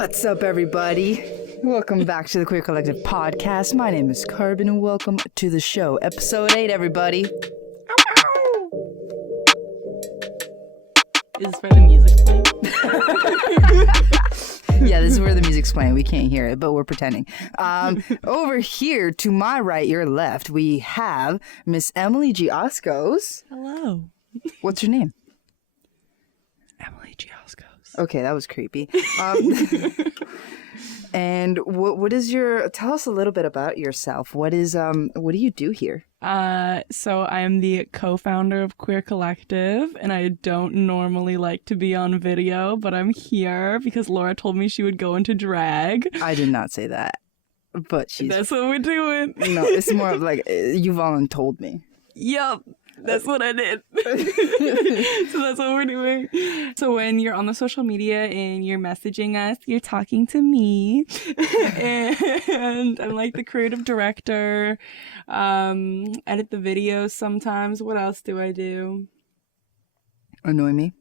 What's up, everybody? Welcome back to the Queer Collective podcast. My name is Karbon, and welcome to the show. Episode 8, everybody. Is this where the music's playing? Yeah, this is where the music's playing. We can't hear it, but we're pretending. Over here, to my right, your left, we have Miss Emily Gioscos. Hello. What's your name? Emily Gioscos. Okay, that was creepy. And what is tell us a little bit about yourself. What do you do here? So I am the co-founder of Queer Collective, and I don't normally like to be on video, but I'm here because Laura told me she would go into drag. I did not say that, but That's what we're doing. No, it's more of like, you voluntold me. Yup. That's what I did. So that's what we're doing. So when you're on the social media and you're messaging us, you're talking to me. And I'm like the creative director. Edit the videos sometimes. What else do I do? Annoy me.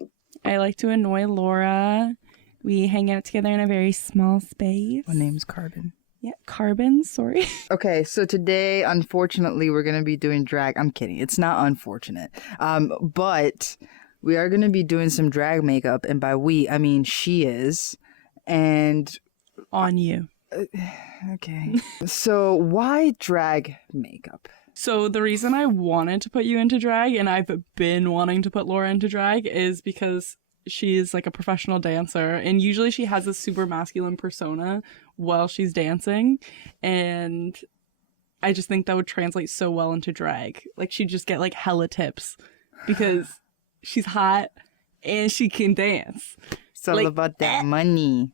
I like to annoy Laura. We hang out together in a very small space. My name's Karbon. Yeah, Karbon, sorry. Okay, so today, unfortunately, we're going to be doing drag. I'm kidding. It's not unfortunate. But we are going to be doing some drag makeup. And by we, I mean she is. And... On you. Okay. So why drag makeup? So the reason I wanted to put you into drag, and I've been wanting to put Laura into drag, is because she's like a professional dancer, and usually she has a super masculine persona while she's dancing, and I just think that would translate so well into drag. Like, she'd just get like hella tips because she's hot and she can dance. It's all about that money.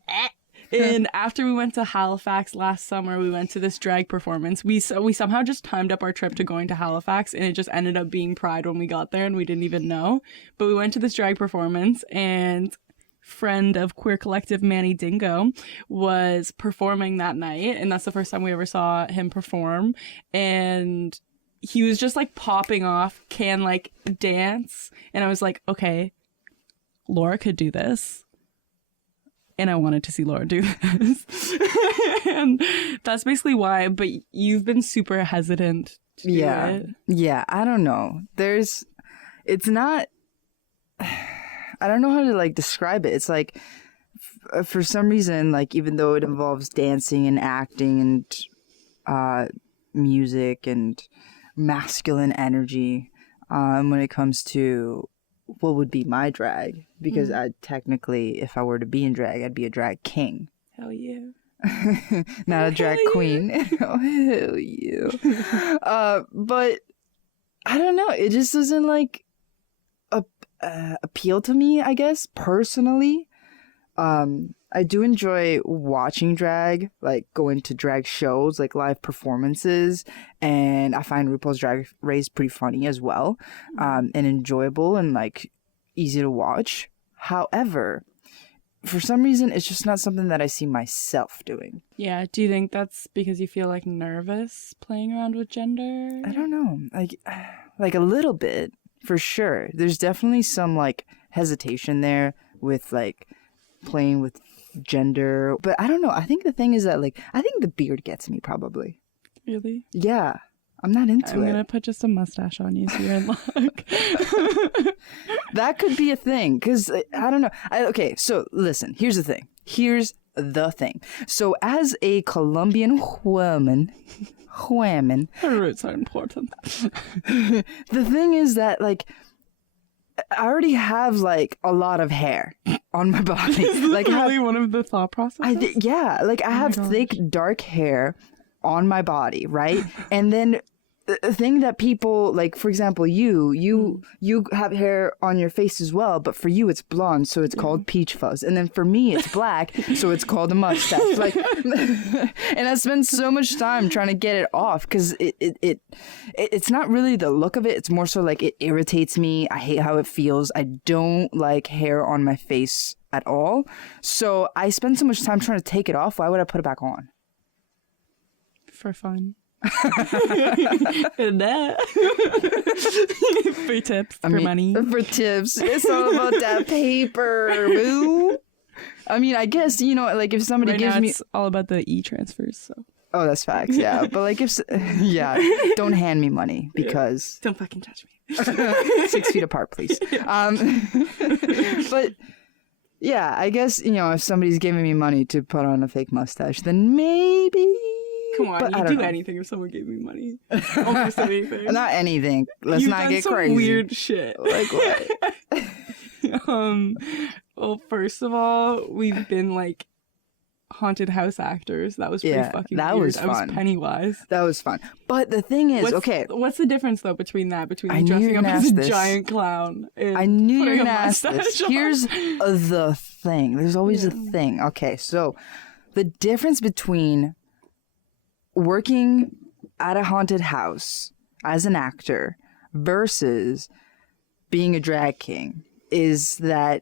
And after we went to Halifax last summer, we went to this drag performance. We somehow just timed up our trip to going to Halifax, and it just ended up being Pride when we got there, and we didn't even know. But we went to this drag performance, and friend of Queer Collective, Manny Dingo, was performing that night, and that's the first time we ever saw him perform. And he was just like popping off, can like dance, and I was like, okay, Laura could do this. And I wanted to see Laura do this. And that's basically why, but you've been super hesitant to do it. Yeah, I don't know. It's not, I don't know how to like describe it. It's like, for some reason, like, even though it involves dancing and acting and music and masculine energy, when it comes to what would be my drag, because I technically, if I were to be in drag, I'd be a drag king. Hell yeah. Not a drag queen. Oh, hell yeah. But I don't know, it just doesn't like appeal to me, I guess, personally. I do enjoy watching drag, like going to drag shows, like live performances, and I find RuPaul's Drag Race pretty funny as well, and enjoyable and like easy to watch. However, for some reason, it's just not something that I see myself doing. Yeah, do you think that's because you feel like nervous playing around with gender? I don't know, like a little bit, for sure. There's definitely some like hesitation there with like playing with gender, but I don't know. I think the thing is that like, I think the beard gets me probably. Really? Yeah, I'm not into it. I'm gonna put just a mustache on you so you're in luck. That could be a thing, because I don't know. Okay, so listen, here's the thing. So as a Colombian woman, Her roots are important. the thing is that like, I already have like a lot of hair on my body. Is this like really one of the thought processes? Yeah, like I have thick, dark hair on my body, right? And then the thing that people like, for example, you have hair on your face as well, but for you it's blonde, so it's called peach fuzz, and then for me it's black, so it's called a mustache. Like, and I spend so much time trying to get it off because it's not really the look of it. It's more so like it irritates me. I hate how it feels. I don't like hair on my face at all, so I spend so much time trying to take it off. Why would I put it back on? For fun. For tips, for money. For tips. It's all about that paper, boo. I mean, I guess, you know, like if somebody Right gives now me, it's all about the e-transfers, so. oh, that's facts, yeah. But like yeah, don't hand me money because Don't fucking touch me. 6 feet apart, please. But yeah, I guess, you know, if somebody's giving me money to put on a fake mustache, then maybe. Come on, but I you'd don't do know. anything if someone gave me money. Almost anything. Not anything. Let's You've not done get some crazy. weird shit. Like what? Well, first of all, we've been like haunted house actors. That was pretty fucking that weird. was I was fun. Pennywise. That was fun. But the thing is, What's the difference though between I like, knew you dressing were up gonna as ask a this. giant clown and I knew you were putting a gonna ask this. mustache on? Here's the thing. There's always a thing. Okay, so the difference between working at a haunted house as an actor versus being a drag king is that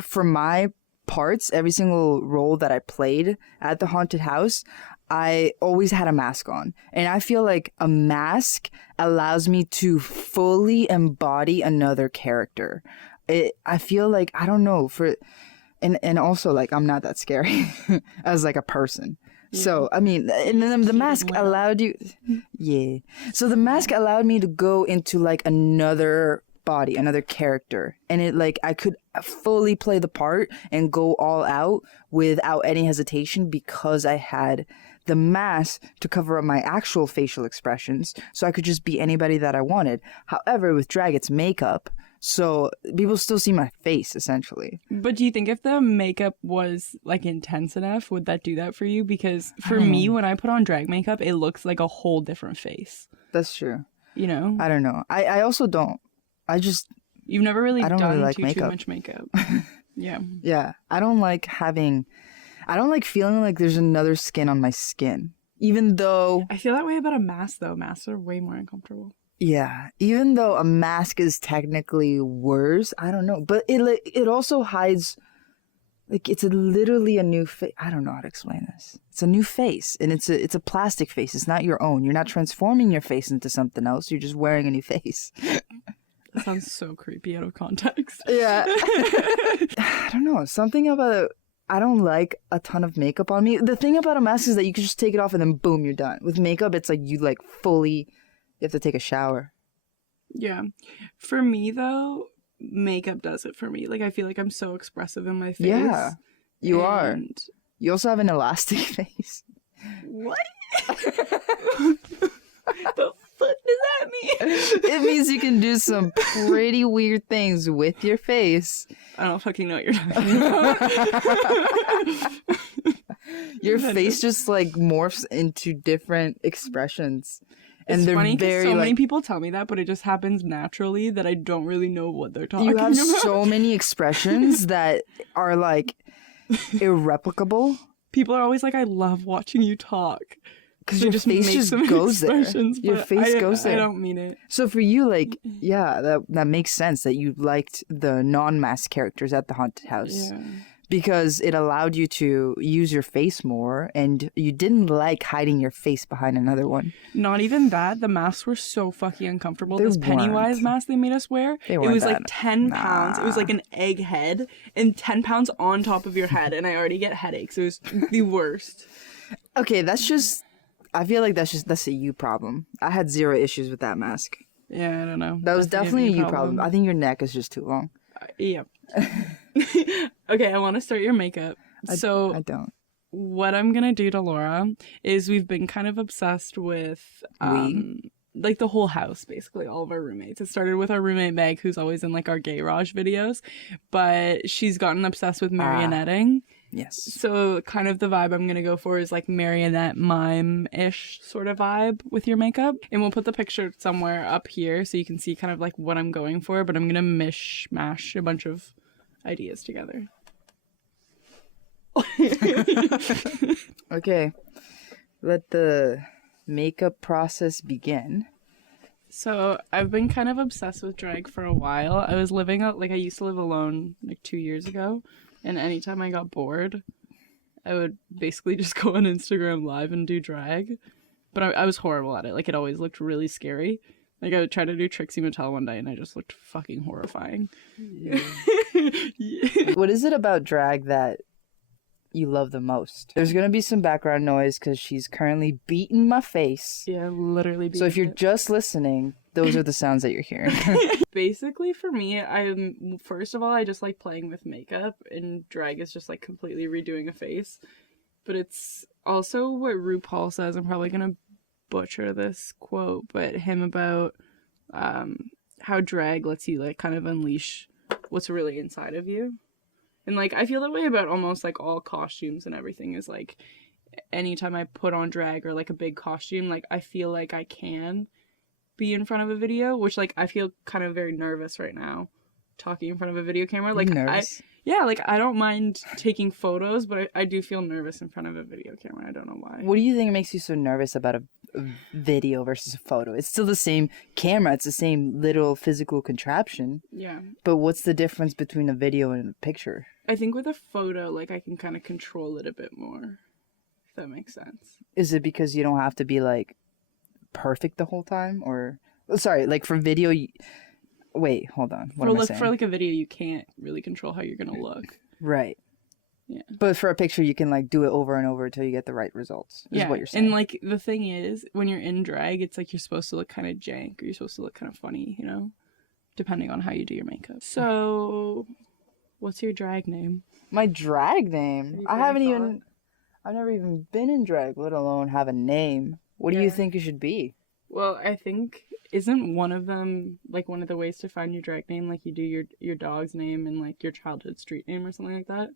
for my parts, every single role that I played at the haunted house, I always had a mask on. And I feel like a mask allows me to fully embody another character. I feel like, I don't know, and also like I'm not that scary as like a person. Yeah. So, I mean, and then the mask allowed you, yeah. So the mask allowed me to go into like another body, another character. And it like, I could fully play the part and go all out without any hesitation because I had the mask to cover up my actual facial expressions. So I could just be anybody that I wanted. However, with drag, it's makeup. So people still see my face, essentially. But do you think if the makeup was like intense enough, would that do that for you? Because for me, when I put on drag makeup, it looks like a whole different face. That's true. You know? I don't know. I also don't. You've never really I don't done really like too makeup. much makeup. Yeah. Yeah. I don't like feeling like there's another skin on my skin. Even though, I feel that way about a mask, though. Masks are way more uncomfortable. yeah, even though a mask is technically worse, I don't know. But it also hides, like, it's literally a new face. I don't know how to explain this. It's a new face, and it's a plastic face. It's not your own. You're not transforming your face into something else. You're just wearing a new face. That sounds so creepy out of context. Yeah. I don't know. Something about it. I don't like a ton of makeup on me. The thing about a mask is that you can just take it off and then boom, you're done. With makeup, it's like you like fully, you have to take a shower. Yeah. For me, though, makeup does it for me. Like, I feel like I'm so expressive in my face. Yeah, you are. And- You also have an elastic face. What? The fuck does that mean? It means you can do some pretty weird things with your face. I don't fucking know what you're talking about. Your face just like morphs into different expressions. And It's they're funny because very so like, many people tell me that, but it just happens naturally that I don't really know what they're talking you have about. so many expressions that are like irreplicable. People are always like, I love watching you talk. Because They your just face make just some goes there. expressions, Your but face I goes there. I don't mean it. So for you, like, yeah, that makes sense that you liked the non-mask characters at the haunted house. Yeah. Because it allowed you to use your face more, and you didn't like hiding your face behind another one. Not even that. The masks were so fucking uncomfortable. They This Pennywise weren't. mask they made us wear, They it weren't was like that- 10 pounds. It was like an egg head and 10 pounds on top of your head, and I already get headaches. It was the worst. Okay, I feel like that's a you problem. I had zero issues with that mask. Yeah, I don't know. That was definitely a me you problem. I think your neck is just too long. Yeah. Okay, I want to start your makeup. I don't. What I'm gonna do to Laura is we've been kind of obsessed with like the whole house, basically all of our roommates. It started with our roommate Meg, who's always in like our gay Raj videos, but she's gotten obsessed with marionetting. Yes. So kind of the vibe I'm gonna go for is like marionette mime-ish sort of vibe with your makeup. And we'll put the picture somewhere up here so you can see kind of like what I'm going for, but I'm gonna mishmash a bunch of ideas together. Okay. Let the makeup process begin. So I've been kind of obsessed with drag for a while. I was living out, like I used to live alone like 2 years ago. And anytime I got bored, I would basically just go on Instagram Live and do drag. But I was horrible at it. Like, it always looked really scary. Like, I tried to do Trixie Mattel one day, and I just looked fucking horrifying. Yeah. What is it about drag that you love the most? There's gonna be some background noise because she's currently beating my face. Yeah, literally. So if you're just listening, those are the sounds that you're hearing. Basically, for me, first of all, I just like playing with makeup, and drag is just like completely redoing a face. But it's also what RuPaul says. I'm probably gonna butcher this quote, but him about how drag lets you like kind of unleash what's really inside of you. And like I feel that way about almost like all costumes and everything. Is like anytime I put on drag or like a big costume, like I feel like I can be in front of a video, which like I feel kind of very nervous right now talking in front of a video camera. Like nervous? Like I don't mind taking photos, but I do feel nervous in front of a video camera. I don't know why. What do you think makes you so nervous about a video versus a photo? It's still the same camera. It's the same little physical contraption. Yeah. But what's the difference between a video and a picture? I think with a photo, like I can kind of control it a bit more, if that makes sense. Is it because you don't have to be like perfect the whole time? Or sorry, like for video wait, hold on. What am I saying? For like a video, you can't really control how you're gonna look. Right. Yeah. But for a picture, you can like do it over and over until you get the right results. Is what you're saying. And like the thing is, when you're in drag, it's like you're supposed to look kind of jank or you're supposed to look kind of funny, you know, depending on how you do your makeup. So, what's your drag name? My drag name? I've never even been in drag, let alone have a name. What do you think it should be? Well, I think, isn't one of them, like, one of the ways to find your drag name, like, you do your dog's name and, like, your childhood street name or something like that?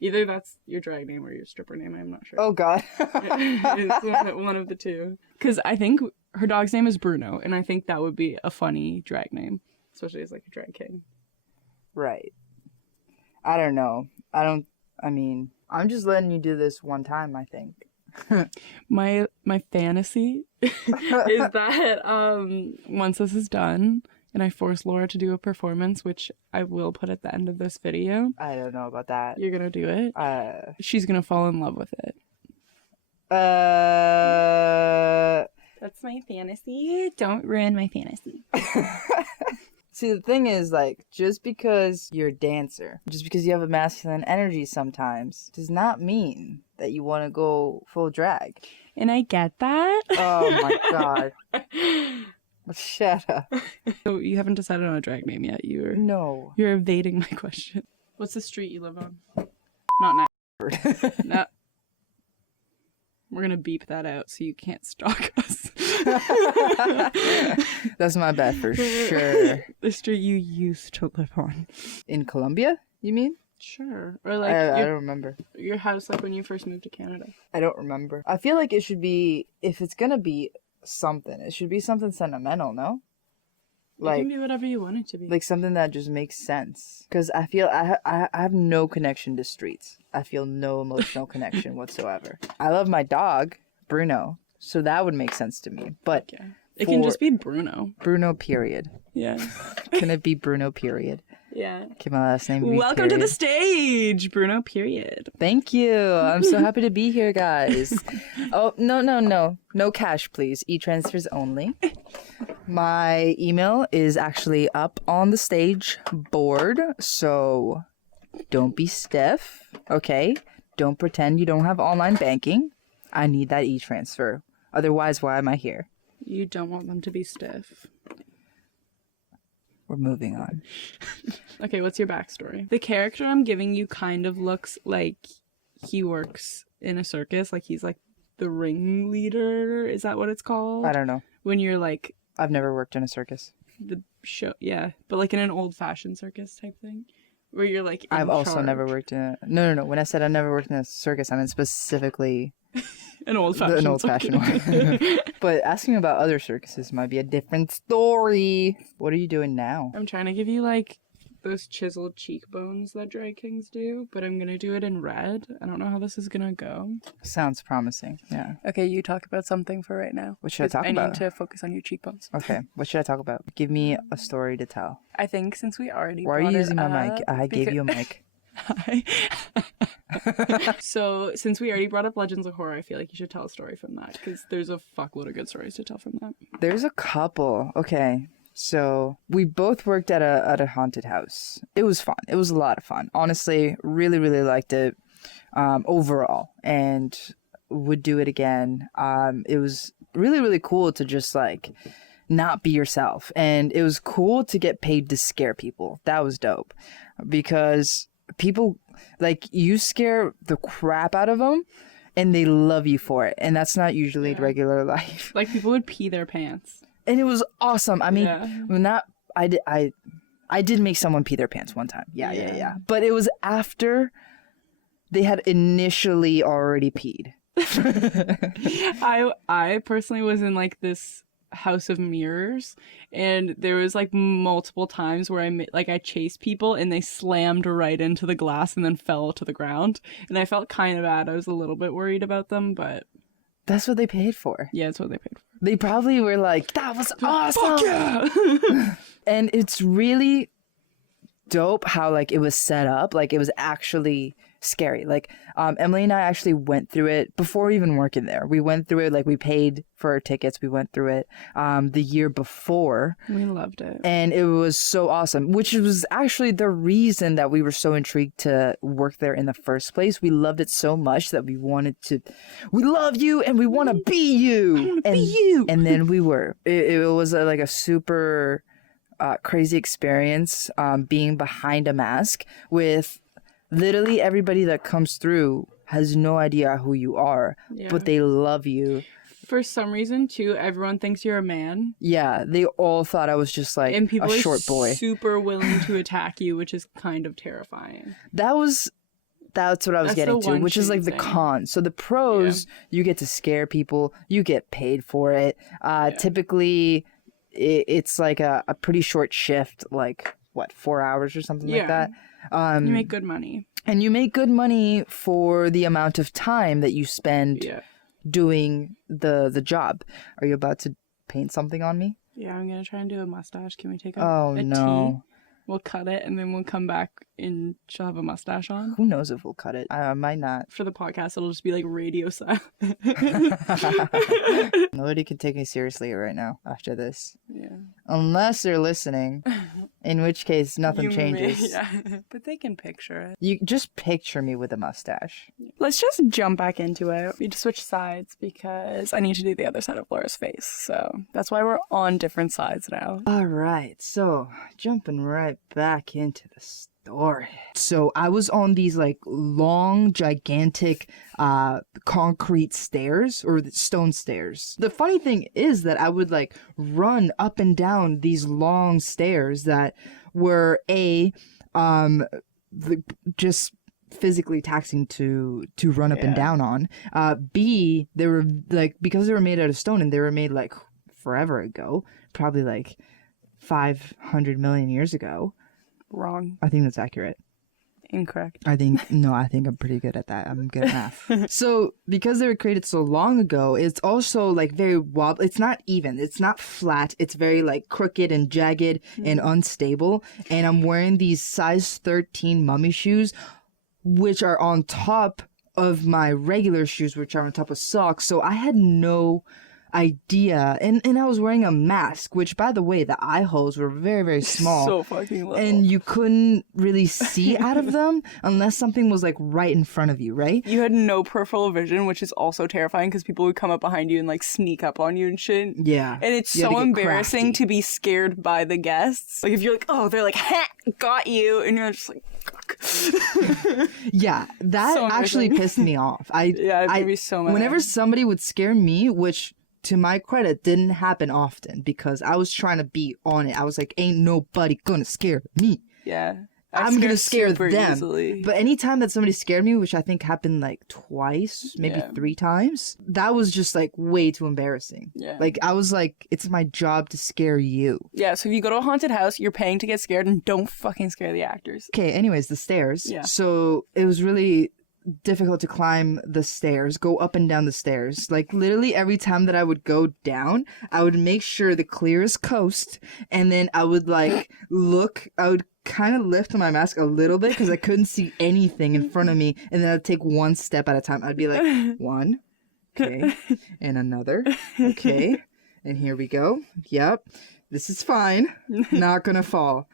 Either that's your drag name or your stripper name, I'm not sure. Oh, God. It's one of the two. Because I think her dog's name is Bruno, and I think that would be a funny drag name, especially as, like, a drag king. Right. I don't know. I'm just letting you do this one time, I think. My fantasy is that once this is done and I force Laura to do a performance, which I will put at the end of this video. I don't know about that. You're gonna do it? She's gonna fall in love with it. That's my fantasy. Don't ruin my fantasy. See, the thing is, like, just because you're a dancer, just because you have a masculine energy sometimes, does not mean that you want to go full drag. And I get that. Oh, my God. Shut up. So you haven't decided on a drag name yet? No. You're evading my question. What's the street you live on? Not now. No. We're going to beep that out so you can't stalk us. That's my bad for sure. The street you used to live on. In Colombia, you mean? Sure. Or like I don't remember. Your house, like when you first moved to Canada. I don't remember. I feel like it should be, if it's going to be something, it should be something sentimental, no? Like, it can be whatever you want it to be. Like something that just makes sense. Because I feel I have no connection to streets. I feel no emotional connection whatsoever. I love my dog, Bruno. So that would make sense to me. But yeah. It can just be Bruno. Bruno, period. Yeah. Can it be Bruno, period? Yeah. Okay, my last name would be Welcome period. to the stage, Bruno, period. Thank you. I'm so happy to be here, guys. Oh, no. No cash, please. E-transfers only. My email is actually up on the stage board, so don't be stiff, okay? Don't pretend you don't have online banking. I need that e-transfer. Otherwise, why am I here? You don't want them to be stiff. We're moving on. Okay, what's your backstory? The character I'm giving you kind of looks like he works in a circus, like he's like the ringleader. Is that what it's called? I don't know. When you're like... I've never worked in a circus. The show, yeah. But like in an old-fashioned circus type thing. Where you're like I've also never worked in a... No. When I said I never worked in a circus, I meant specifically... An old-fashioned one. But asking about other circuses might be a different story. What are you doing now? I'm trying to give you like those chiseled cheekbones that drag kings do, but I'm gonna do it in red. I don't know how this is gonna go. Sounds promising. Yeah. Okay, you talk about something for right now. What should I talk about? I need to focus on your cheekbones. Okay. What should I talk about? Give me a story to tell. I think since we already Why are you using my mic? I gave you a mic. Hi. So, since we already brought up Legends of Horror, I feel like you should tell a story from that, because there's a fuckload of good stories to tell from that. There's a couple. Okay. So we both worked at a haunted house. It was fun. It was a lot of fun. Honestly, really, really liked it overall, and would do it again. It was really, really cool to just like not be yourself, and it was cool to get paid to scare people. That was dope, because people like you scare the crap out of them, and they love you for it, and that's not usually regular life. Like, people would pee their pants. And it was awesome. I mean, when that I did make someone pee their pants one time. Yeah. But it was after they had initially already peed. I personally was in like this house of mirrors, and there was like multiple times where I chased people and they slammed right into the glass and then fell to the ground, and I felt kind of bad. I was a little bit worried about them, but that's what they paid for. Yeah, that's what they paid for. They probably were like, that was awesome. Fuck yeah. And it's really dope how like it was set up. Like it was actually scary. Like Emily and I actually went through it before even working there. We went through it, like we paid for our tickets. We went through it the year before. We loved it. And it was so awesome, which was actually the reason that we were so intrigued to work there in the first place. We loved it so much that we love you and we want to be you. I want to be you. And then we were. It was like a super crazy experience being behind a mask with literally everybody that comes through has no idea who you are, but they love you. For some reason, too, everyone thinks you're a man. Yeah, they all thought I was just like and people a short boy. Are super willing to attack you, which is kind of terrifying. That's what I was getting to, which is like the thing. cons. So the pros, you get to scare people, you get paid for it. Typically, it's like a pretty short shift, like what, 4 hours or something like that. You make good money. And you make good money for the amount of time that you spend doing the job. Are you about to paint something on me? Yeah, I'm going to try and do a mustache. Can we take a tea? We'll cut it, and then we'll come back and she'll have a mustache on. Who knows if we'll cut it? I might not. For the podcast, it'll just be like radio silent. Nobody can take me seriously right now after this. Yeah. Unless they're listening, in which case nothing changes. But they can picture it. You just picture me with a mustache. Let's just jump back into it. We just switch sides because I need to do the other side of Laura's face. So that's why we're on different sides now. All right. So jumping right back into the story. So I was on these like long, gigantic concrete stairs or stone stairs. The funny thing is that I would like run up and down these long stairs that were just physically taxing to run up and down on. B, they were like, because they were made out of stone and they were made like forever ago, probably like 500 million years ago. Wrong. I think that's accurate. Incorrect. I think I'm pretty good at that. I'm good at math. So because they were created so long ago, it's also like very wobbly. It's not even. It's not flat. It's very like crooked and jagged and unstable. And I'm wearing these size 13 mummy shoes, which are on top of my regular shoes, which are on top of socks. So I had no idea, and I was wearing a mask, which by the way, the eye holes were very, very small. So fucking little. And you couldn't really see out of them unless something was like right in front of you, right? You had no peripheral vision, which is also terrifying because people would come up behind you and like sneak up on you and shit. Yeah. And it's so embarrassing to be scared by the guests. Like if you're like, oh, they're like, ha, got you, and you're just like, fuck. Yeah, that so actually pissed me off. It made me so mad. Whenever somebody would scare me, which to my credit didn't happen often because I was trying to be on it. I was like, ain't nobody gonna scare me. Yeah. I'm gonna scare them. Easily. But anytime that somebody scared me, which I think happened like twice, maybe 3 times, that was just like way too embarrassing. Yeah. Like I was like, it's my job to scare you. Yeah, so if you go to a haunted house, you're paying to get scared, and don't fucking scare the actors. Okay, anyways, the stairs. Yeah. So it was really difficult to climb the stairs, go up and down the stairs. Like literally every time that I would go down, I would make sure the clearest coast, and then I would like I would kind of lift my mask a little bit because I couldn't see anything in front of me, and then I'd take one step at a time. I'd be like, one, okay, and another, okay, and here we go. Yep, this is fine. Not gonna fall.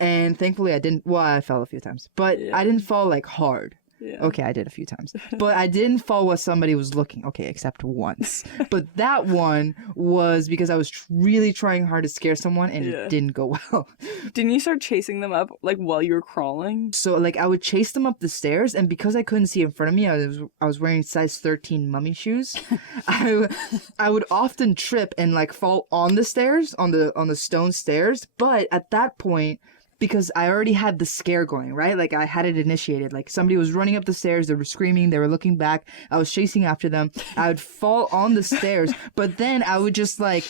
And thankfully I didn't. Well, I fell a few times, but I didn't fall like hard. Yeah. Okay, I did a few times. But I didn't fall while somebody was looking. Okay, except once. But that one was because I was really trying hard to scare someone and it didn't go well. Didn't you start chasing them up like while you were crawling? So like I would chase them up the stairs, and because I couldn't see in front of me, I was wearing size 13 mummy shoes. I would often trip and like fall on the stairs, on the stone stairs. But at that point, because I already had the scare going, right? Like I had it initiated. Like somebody was running up the stairs, they were screaming, they were looking back. I was chasing after them. I would fall on the stairs, but then I would just like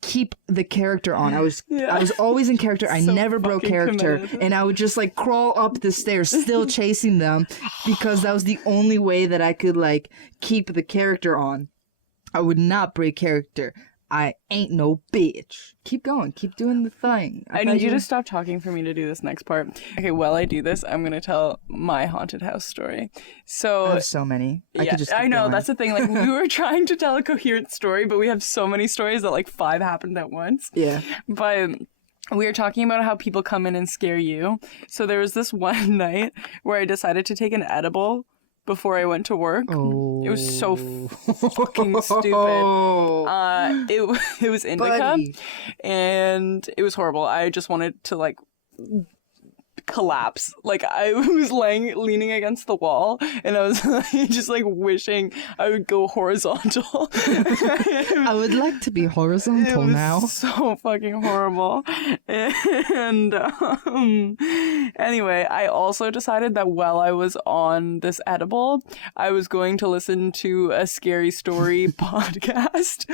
keep the character on. I was always in character. I never broke character. Committed. And I would just like crawl up the stairs still chasing them because that was the only way that I could like keep the character on. I would not break character. I ain't no bitch. Keep going. Keep doing the thing. I need you to stop talking for me to do this next part. Okay, while I do this, I'm going to tell my haunted house story. So I have so many. I know. Going. That's the thing. Like, we were trying to tell a coherent story, but we have so many stories that, like, 5 happened at once. Yeah. But we were talking about how people come in and scare you. So there was this one night where I decided to take an edible before I went to work. Oh. It was so fucking stupid. It was indica, and it was horrible. I just wanted to like collapse. Like I was leaning against the wall, and I was like, just like wishing I would go horizontal. I would like to be horizontal now. So fucking horrible. And anyway, I also decided that while I was on this edible, I was going to listen to a scary story podcast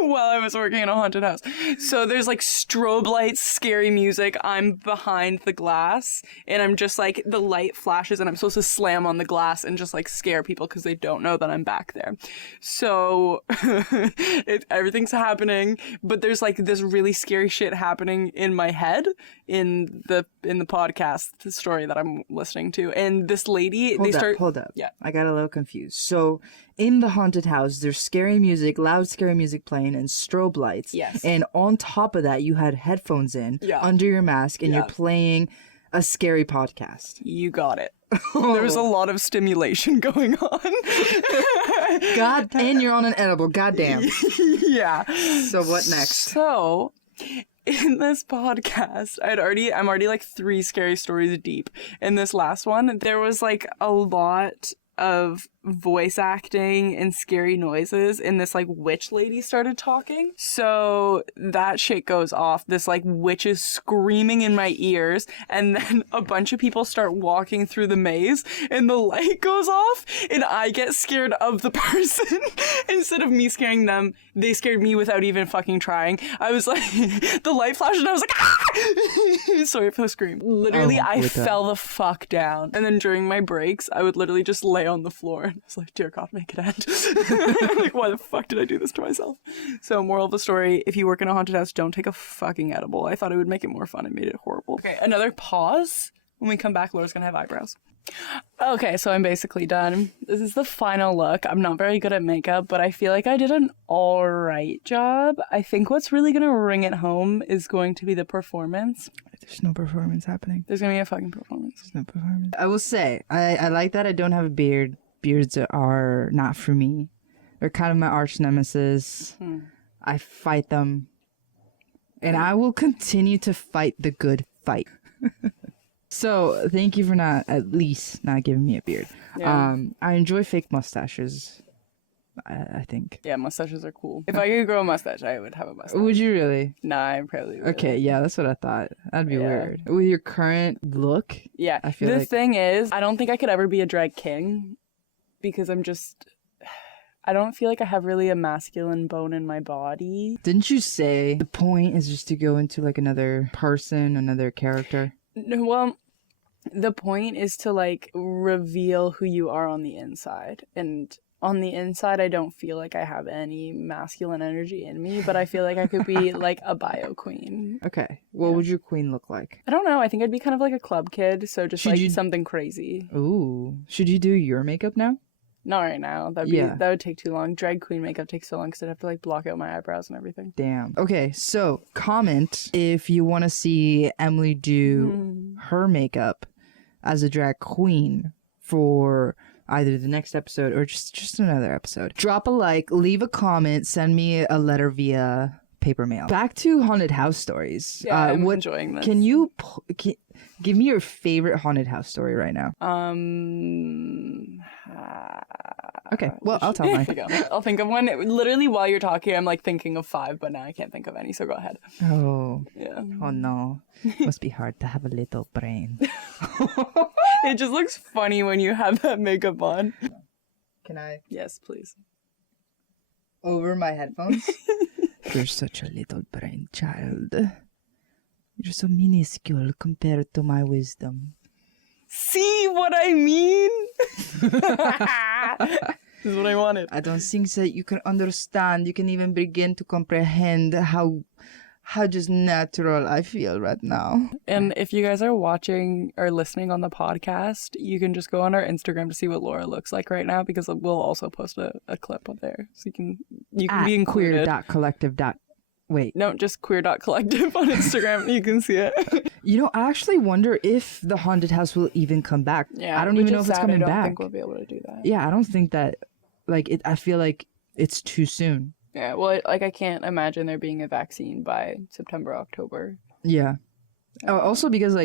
while I was working in a haunted house. So there's like strobe lights, scary music. I'm behind the glass, and I'm just like, the light flashes and I'm supposed to slam on the glass and just like scare people because they don't know that I'm back there. So everything's happening, but there's like this really scary shit happening in my head in the podcast, the story that I'm listening to. And this lady, hold up. Yeah. I got a little confused. So in the haunted house, there's scary music, loud scary music playing, and strobe lights. Yes. And on top of that, you had headphones in under your mask, and you're playing a scary podcast. You got it. There was a lot of stimulation going on. God, and you're on an edible. Goddamn. Yeah. So what next? So in this podcast, I'm already like 3 scary stories deep. In this last one, there was like a lot of voice acting and scary noises, and this like witch lady started talking. So that shit goes off. This like witch is screaming in my ears, and then a bunch of people start walking through the maze, and the light goes off, and I get scared of the person. Instead of me scaring them, they scared me without even fucking trying. I was like, the light flashed, and I was like, ah! Sorry for the scream. Literally, I fell the fuck down. And then during my breaks, I would literally just lay on the floor. I was like, dear God, make it end. Like, why the fuck did I do this to myself? So, moral of the story, if you work in a haunted house, don't take a fucking edible. I thought it would make it more fun. It made it horrible. Okay, another pause. When we come back, Laura's gonna have eyebrows. Okay, so I'm basically done. This is the final look. I'm not very good at makeup, but I feel like I did an alright job. I think what's really gonna ring it home is going to be the performance. There's no performance happening. There's gonna be a fucking performance. There's no performance. I will say, I like that I don't have a beard. Beards are not for me. They're kind of my arch nemesis. I fight them. And I will continue to fight the good fight. So, thank you for at least not giving me a beard. Yeah. I enjoy fake mustaches, I think. Yeah, mustaches are cool. If I could grow a mustache, I would have a mustache. Would you really? Nah, I probably would. Okay, yeah, that's what I thought. That'd be weird. With your current look? Yeah. I feel the thing is, I don't think I could ever be a drag king because I don't feel like I have really a masculine bone in my body. Didn't you say the point is just to go into like another person, another character? No, well, the point is to like reveal who you are on the inside. And on the inside, I don't feel like I have any masculine energy in me, but I feel like I could be like a bio queen. Okay. What would your queen look like? I don't know. I think I'd be kind of like a club kid, so just Should like you- something crazy. Ooh. Should you do your makeup now? Not right now. That would take too long. Drag queen makeup takes so long because I'd have to like block out my eyebrows and everything. Damn. Okay, so comment if you want to see Emily do her makeup as a drag queen for either the next episode or just another episode. Drop a like, leave a comment, send me a letter via paper mail. Back to haunted house stories. Yeah, I'm enjoying this. Can you give me your favorite haunted house story right now? Okay, well, I'll tell mine. I'll think of one. Literally, while you're talking, I'm like thinking of 5, but now I can't think of any. So go ahead. Oh. Yeah. Oh no. Must be hard to have a little brain. It just looks funny when you have that makeup on. Can I? Yes, please. Over my headphones? You're such a little brain child. You're so minuscule compared to my wisdom. See what I mean? This is what I wanted. I don't think that you can understand. You can even begin to comprehend how just natural I feel right now. And if you guys are watching or listening on the podcast, you can just go on our Instagram to see what Laura looks like right now, because we'll also post a clip up there, so you can be included. Queer.collective. Wait. No, just queer.collective on Instagram. You can see it. You know, I actually wonder if the haunted house will even come back. Yeah, I don't even know if it's coming I don't back. think we'll be able to do that. Yeah, I don't think that. I feel like it's too soon. Yeah, well, I can't imagine there being a vaccine by September, October. Yeah. Also because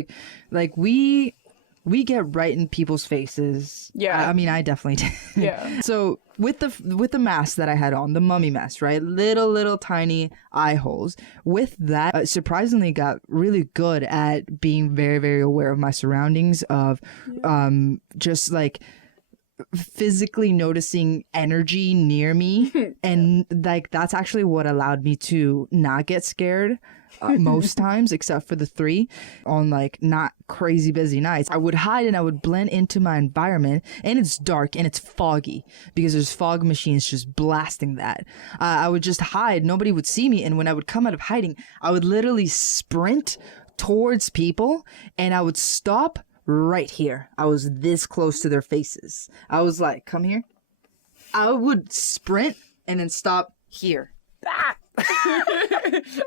we get right in people's faces. Yeah. I mean, I definitely did. Yeah. So with the mask that I had on, the mummy mask, right? Little tiny eye holes. With that, I surprisingly got really good at being very, very aware of my surroundings, of just like physically noticing energy near me. And like that's actually what allowed me to not get scared most times, except for the 3 on like not crazy busy nights. I would hide and I would blend into my environment, and it's dark and it's foggy because there's fog machines just blasting that. I would just hide, nobody would see me, and when I would come out of hiding, I would literally sprint towards people and I would stop right here. I was this close to their faces. I was like, come here. I would sprint and then stop here. I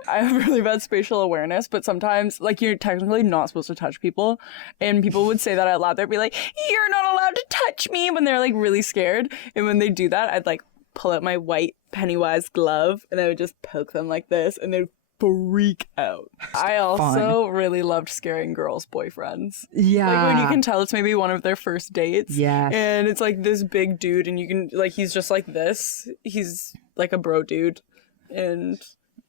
have really bad spatial awareness, but sometimes, like, you're technically not supposed to touch people, and people would say that out loud. They'd be like, "You're not allowed to touch me," when they're like really scared. And when they do that, I'd like pull out my white Pennywise glove and I would just poke them like this, and they'd freak out. I also really loved scaring girls' boyfriends. Yeah. Like when you can tell it's maybe one of their first dates. Yes. And it's like this big dude, and you can, like, he's just like this. He's like a bro dude. And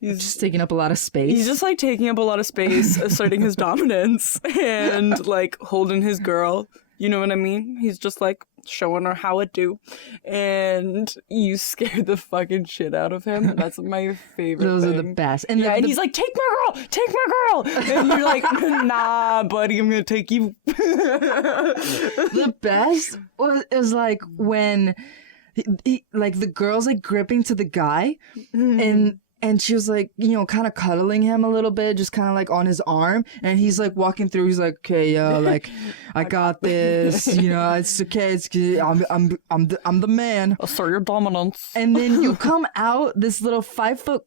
he's just taking up a lot of space. He's just like taking up a lot of space, asserting his dominance, and like holding his girl. You know what I mean? He's just like showing her how it do. And you scared the fucking shit out of him. That's my favorite Those thing. are the best. And and he's like, take my girl! And you're like, nah, buddy, I'm gonna take you. The best is like when like the girl's like gripping to the guy, and she was like, you know, kind of cuddling him a little bit, just kind of like on his arm, and he's like walking through. He's like, okay, yo, like I got this, you know, it's okay, it's good. I'm the man. Assert your dominance. And then you come out, this little 5'4"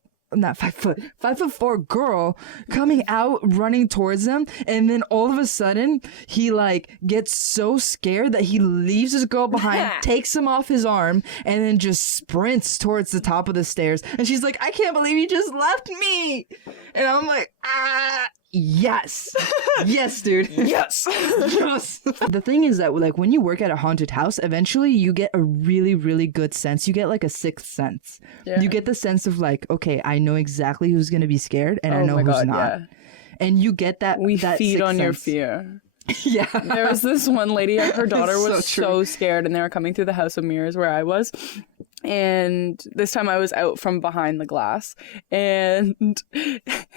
girl coming out running towards him, and then all of a sudden he like gets so scared that he leaves his girl behind, takes him off his arm, and then just sprints towards the top of the stairs. And she's like, I can't believe you just left me. And I'm like, yes. Yes, dude. Yes. Yes. The thing is that like when you work at a haunted house, eventually you get a really, really good sense. You get like a sixth sense. Yeah. You get the sense of like, okay, I know exactly who's going to be scared and I know who's not. Yeah. And you get that. We that feed on sense. your fear. Yeah. There was this one lady, her daughter was so so scared, and they were coming through the House of Mirrors where I was. And this time I was out from behind the glass, and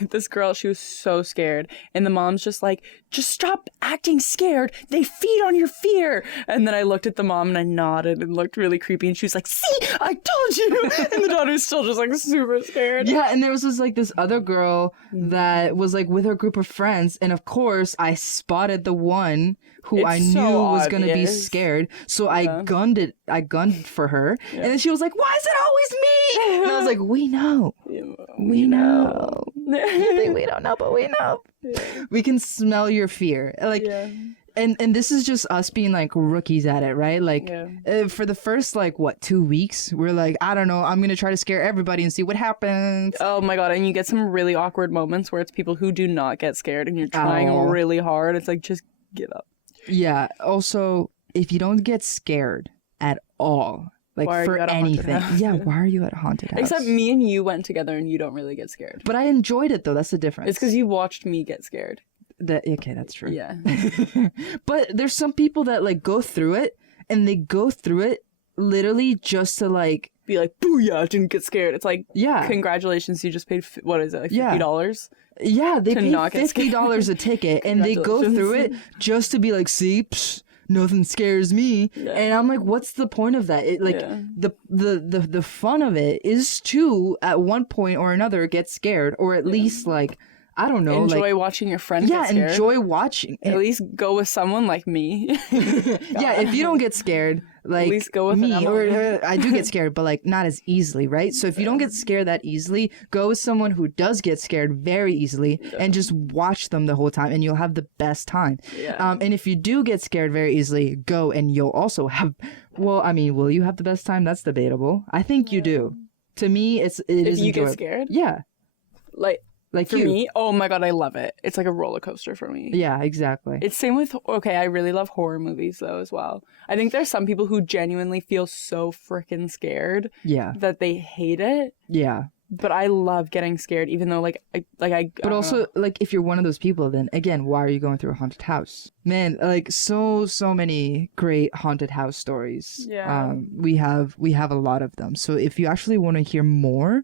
this girl, she was so scared, and the mom's just like, just stop acting scared, they feed on your fear. And then I looked at the mom and I nodded and looked really creepy, and she was like, see, I told you. And the daughter's still just like super scared. Yeah, and there was this other girl that was like with her group of friends, and of course I spotted the one who I knew was gonna be scared, so I gunned for her, and then she was like, why is it always me? And I was like, we know. We know. You think we don't know, but we know. We can smell your fear. Like, and this is just us being like rookies at it, right? Like, for the first 2 weeks, we're like, I don't know, I'm gonna try to scare everybody and see what happens. Oh my god, and you get some really awkward moments where it's people who do not get scared and you're trying really hard. It's like, just give up. Yeah. Also, if you don't get scared at all, like for anything, why are you at a haunted house? Except me and you went together and you don't really get scared. But I enjoyed it though. That's the difference. It's because you watched me get scared. Okay, that's true. Yeah. But there's some people that go through it, and they go through it literally just to be like, booyah, I didn't get scared. It's like, yeah, congratulations, you just paid, what is it, like $50? Yeah, they pay $50 a ticket, and they go through it just to be like, see, nothing scares me. Yeah. And I'm like, what's the point of that? The fun of it is to, at one point or another, get scared, or at least I don't know. Enjoy watching your friend get scared. Yeah, enjoy watching. At least go with someone like me. Yeah, if you don't get scared, at least go with me, or I do get scared, but not as easily, right? So if you don't get scared that easily, go with someone who does get scared very easily, and just watch them the whole time, and you'll have the best time. Yeah. And if you do get scared very easily, go, and you'll also have. Well, I mean, will you have the best time? That's debatable. I think you do. To me, it is. If you get scared, yeah. Like for me, oh my god, I love it. It's like a roller coaster for me. Yeah, exactly. It's same with, I really love horror movies though as well. I think there's some people who genuinely feel so freaking scared that they hate it. Yeah. But I love getting scared, even though But also, if you're one of those people, then again, why are you going through a haunted house? Man, so many great haunted house stories. Yeah. We have a lot of them. So if you actually want to hear more,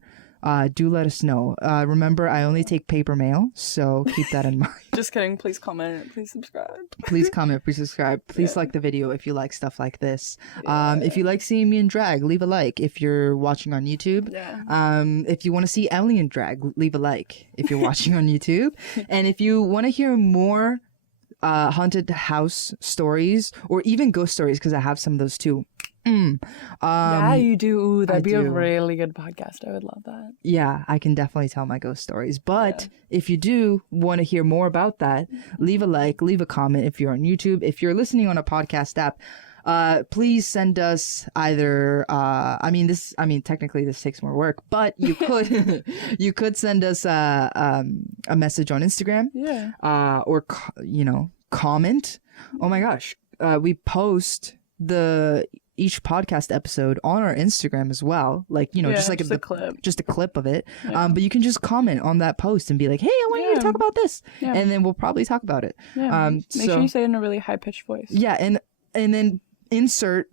do let us know. Remember, I only take paper mail, so keep that in mind. Just kidding. Please comment. Please subscribe. Please comment. Please subscribe. Please like the video if you like stuff like this. If you like seeing me in drag, leave a like if you're watching on YouTube. If you want to see Ellie in drag, leave a like if you're watching on YouTube. And if you want to hear more haunted house stories, or even ghost stories, because I have some of those too. Yeah, you do. Ooh, that'd be a really good podcast. I would love that. Yeah, I can definitely tell my ghost stories. But if you do want to hear more about that, leave a like, leave a comment if you're on YouTube. If you're listening on a podcast app, please send us either technically this takes more work, but you could you could send us a message on Instagram. Yeah. Or comment. Oh my gosh. We post each podcast episode on our Instagram as well, just a clip of it. But you can just comment on that post and be like, hey, I want you to talk about this, and then we'll probably talk about it. Make sure you say it in a really high-pitched voice. And then insert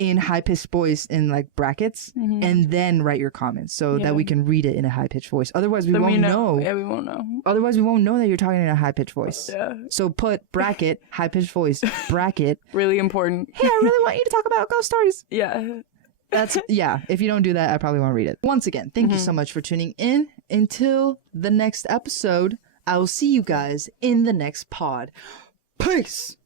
in high-pitched voice in brackets, and then write your comments so that we can read it in a high-pitched voice. Otherwise we won't know. Yeah, we won't know. Otherwise we won't know that you're talking in a high-pitched voice. So put bracket, high-pitched voice, bracket. Really important. Hey, I really want you to talk about ghost stories. That's if you don't do that, I probably won't read it. Once again, thank you so much for tuning in. Until the next episode, I will see you guys in the next pod. Peace.